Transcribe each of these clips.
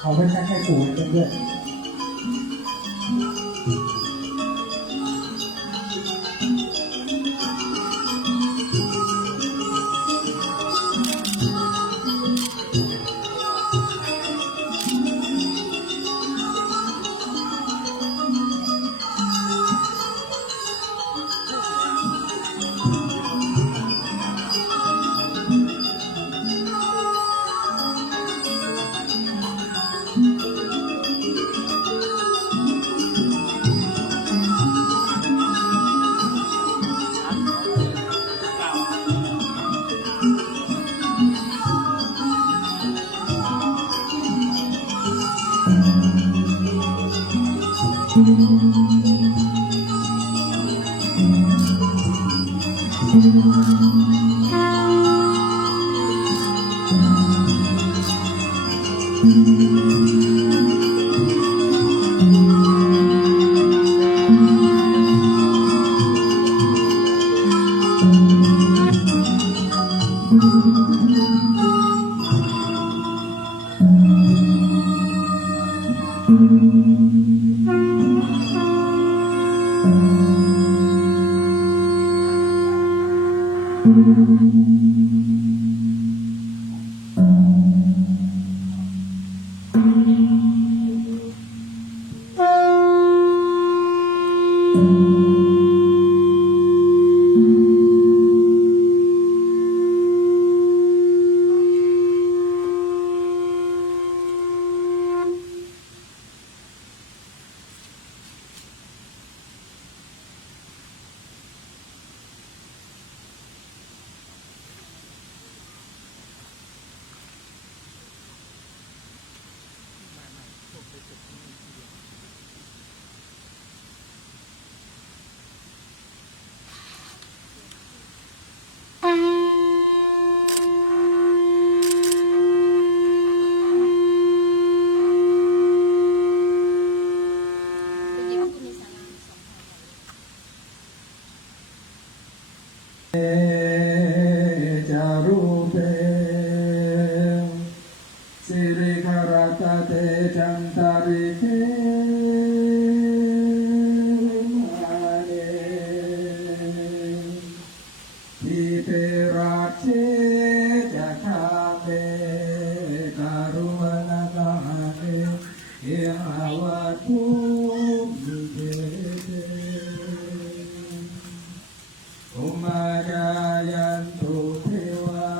เขาไม่ใช่แค่ปู่เพื่อนจารุเปสิริคารตเตจันตาริเกมาเนทิเปราเชจะคาเปการุณนาคาเนเออาวัตุมิเตอุมาจายันตุเทวา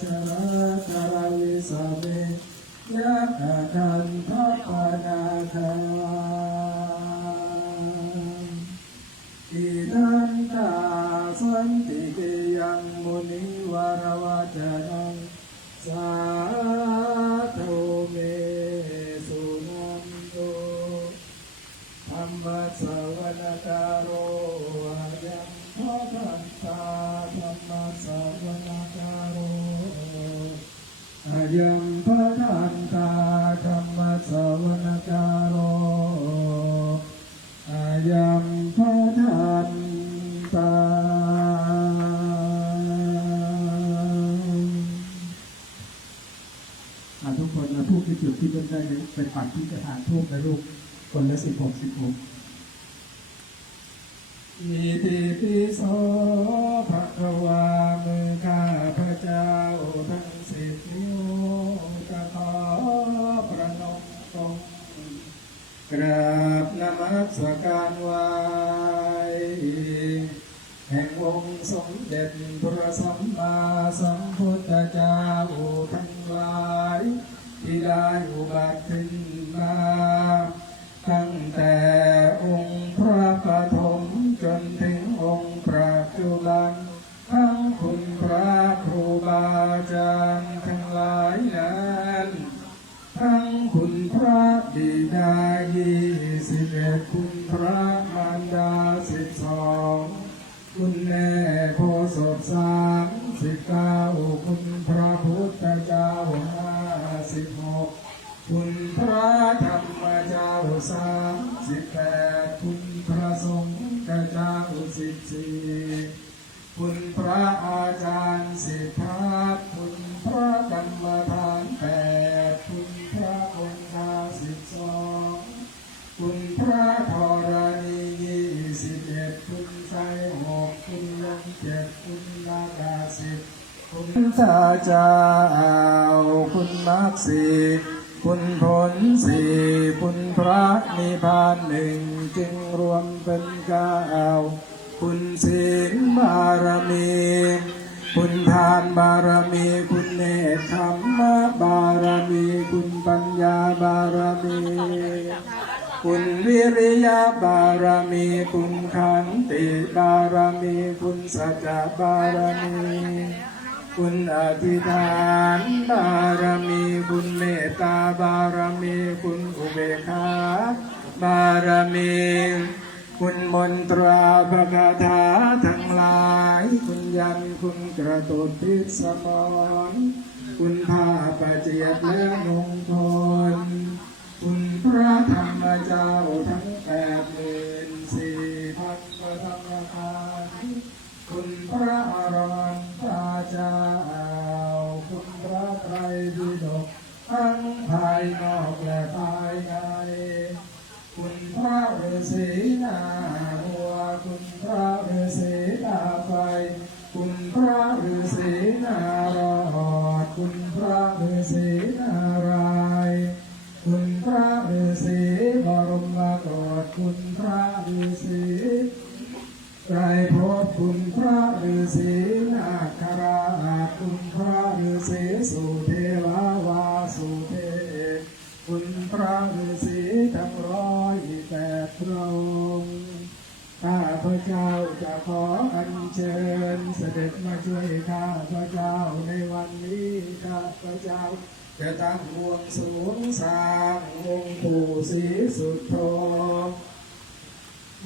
จารคาราวิสาเมยักขันทัปนาคาอินันตาสันติเกยังมุนิวารวาจนังสาธุเมสุนันโตธรรมสวนการโรยังพระทันตาธรรมสวนการโรยังพระทันตาธรรมสวนการโรยังพระทันตาทุกคนมาทูบที่จุดที่เดินได้เลยไปปักที่กระถางทูบนะลูกคนละ16อิติปิโสภะคะวามือข้าพระเจ้าทั้ง10 นิ้วจะขอประนมตนกราบนมัสการไหว้แห่งองค์สมเด็จพระสัมมาสัมพุทธเจ้าทั้งหลายที่ได้อุบัติขึ้นมาตั้งแต่องค์พระปฐมจนถึงองค์ปัจจุบันทั้งคุณพระครูบาอาจารย์ทั้งหลายนั้นทั้งคุณพระบิดา21คุณพระมารดา12คุณแม่โพธิ์ศพ39คุณพระพุทธเจ้า56คุณพระธรรมเจ้า38คุณพระสงฆ์เจ้า14คุณพระอาจารย์10 ทัพคุณพระกรรมฐาน8คุณพระองค์ ระธรณี21คุณชัย6คุณลม7คุณนาคา10คุณตาเจ้าคุณมัก4คุณผล4คุณพระนิพพาน1จึงรวมเป็น9คุณศีลบารมีคุณทานบารมีคุณเนกขมมะบารมีคุณปัญญาบารมีคุณวิริยะบารมีคุณขันติบารมีคุณสัจจะบารมีคุณอธิษฐานบารมีคุณเมตตาบารมีคุณอุเบกขาบารมีคุณมนตราภคาถาทั้งหลายคุณยันคุณกระตุกพิสมรคุณผ้าประเจียดและมงคลคุณพระธรรมเจ้าทั้ง84,000พระธรรมทานคุณพระอรหันตเจ้าคุณพระไตรปิฎกทั้งภายนอกและภายในคุณพระฤาษีนาหัวคุณพระฤาษีนาไฟคุณพระฤาษีนารอดคุณพระฤาษีนารายณ์คุณพระฤาษีบรมโกศคุณพระฤาษีไตรภพคุณพระฤาษีนาคราชคุณพระฤาษีสุเทวาวาสุเทพคุณพระฤาษีทั้ง108พระองค์ข้าพระเจ้าจะขออัญเชิญเสด็จมาช่วยข้าพระเจ้าในวันนี้ข้าพระเจ้าจะตั้งบวงสรวงสร้างองค์ปู่ศรีสุโธ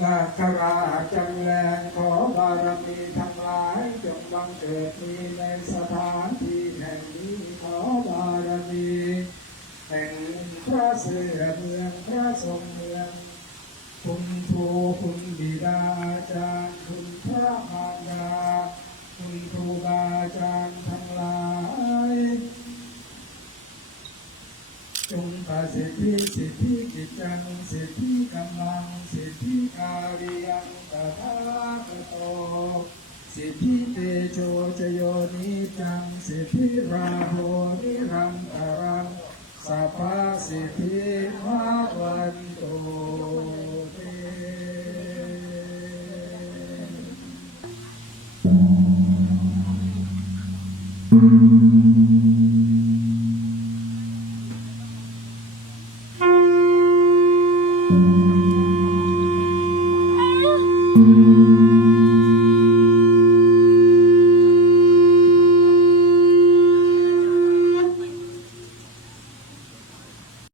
นาคราชจำแรงขอบารมีทั้งหลายจงบังเกิดมีในสถานที่แห่งนี้ขอบารมีแห่งพระเสือเมืองพระทรงเมืองคุณครูคุณบิดาอาจารย์คุณพระมารดาคุณครูบาอาจารย์ทั้งหลายจงประสิทธิกิจจังสิทธิกำลังสิทธิอาริยังตถาคโตสิทธิเตโชจโยนิจังสิทธิราโหนิรันตรังสัพพสิทธิภาวันโต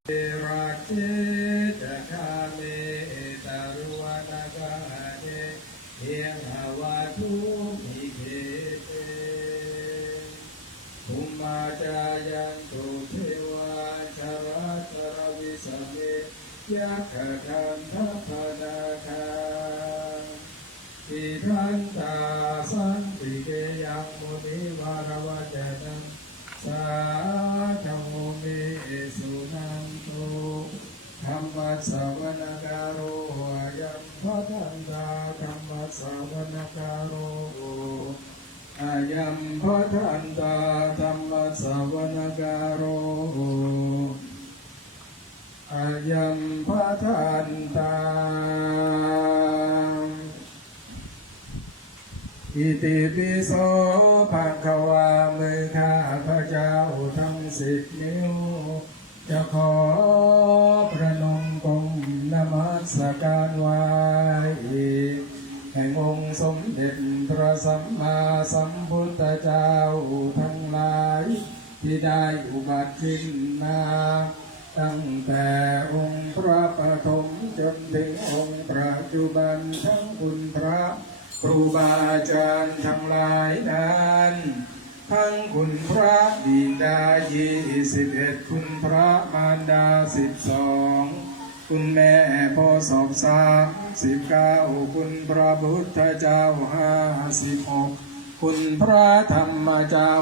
เตราเจตคาเมตารุวานากาเดเฮหาวาทุมิเกเตภูมาจายันตุเทวาชาราชรวิสเมยักขคันทัพนาคาทิทันตาสันติเกยังมุนิวารวะเจนังสาธโมเมสุนันโตธรรมสวนาการโรยัมพัทันตาธรรมสวนาการโรอายัมพัทันตาธรรมสวนาการโรอายัมพัทันตาอิติปิโสภะคะวามือข้าพระเจ้าทั้ง10 นิ้วจะขอประนมก้มนมัสการไหว้แห่งองค์สมเด็จพระสัมมาสัมพุทธเจ้าทั้งหลายที่ได้อุบัติขึ้นมาตั้งแต่องค์พระปฐมจนถึงองค์ปัจจุบันทั้งคุณพระครูบาอาจารย์ทั้งหลายนั้นทั้งคุณพระบิดา21คุณพระมารดา12คุณแม่พ่อศพ39คุณพระพุทธเจ้า56คุณพระธรรมเจ้า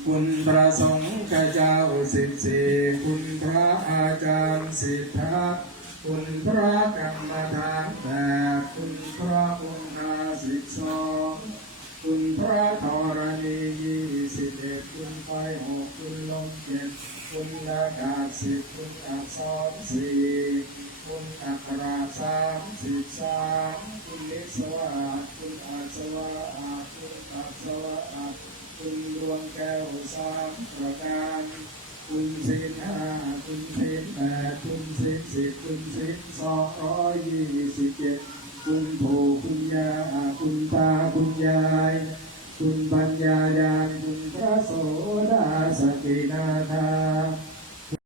38 คุณพระสงฆ์เจ้า14คุณพระอาจารย์สิทธะคุณพระกรรมฐาน8คุณพระองค์52คุณพระธรณี21คุณไฟ6คุณลม7คุณอากาศ10คุณอักษร4คุณอักขระ33คุณนิสวะคุณอาสวะคุณอักษวะคุณดวงแก้ว3ประการคุณศีล5คุณศีล8คุณศีล10คุณศีล227คุณปู่คุณย่าคุณตาคุณยายคุณปัญญาญาณคุณพระโสดาสกินาคา